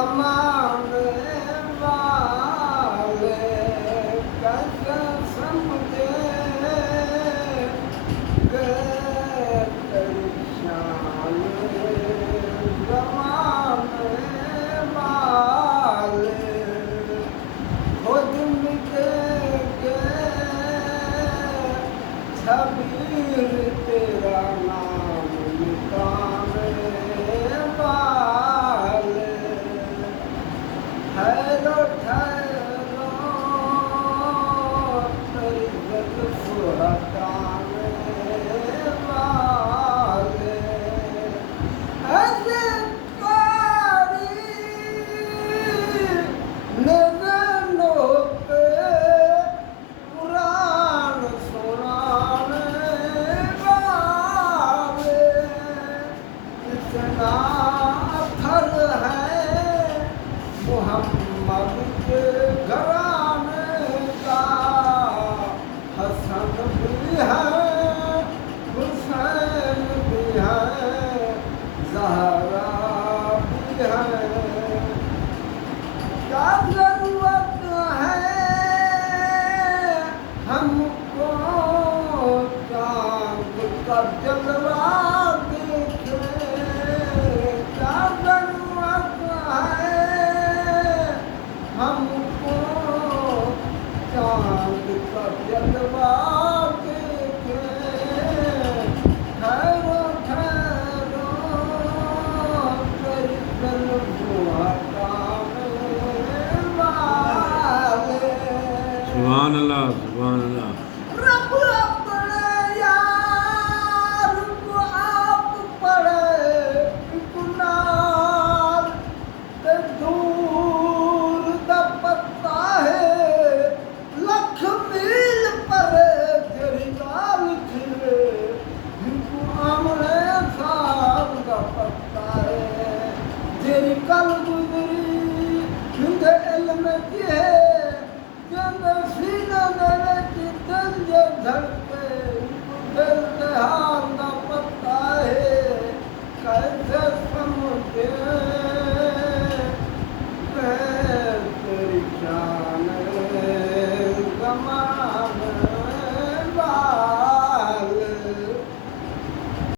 जमाने वाले कैसे समझे गए परेशान जमाने वाले खुद मिटेंगे छबीर तेरा नाम मिटाने वाले ठहरो ठहरो तेरी जुल्फ हटाने वाले ऐसे कारी नजरों पे कुरान सुनाने वाले इतना अथर है मोहम्मद के घराने का हसन भी है हुसैन भी है ज़हरा भी है क्या जरूरत है हमको चाँद का जलवा देखे क्या जरूरत है हमको चाँद का जलवा देखे ठहरो ठहरो तेरी जुल्फ हटाने वाले सुभान अल्लाह, सुभान अल्लाह। रब अपने यार को आप पड़े गुनार ते दूर दा पत्ता है लख मील परे तेरी गाल थी इनको आमने साल दा पत्ता है तेरी कल गुजरी हिंदे इल्म की है जब सीना मेरे की दिल जो धड़के दिल के हाल ना पता है कैसे समझे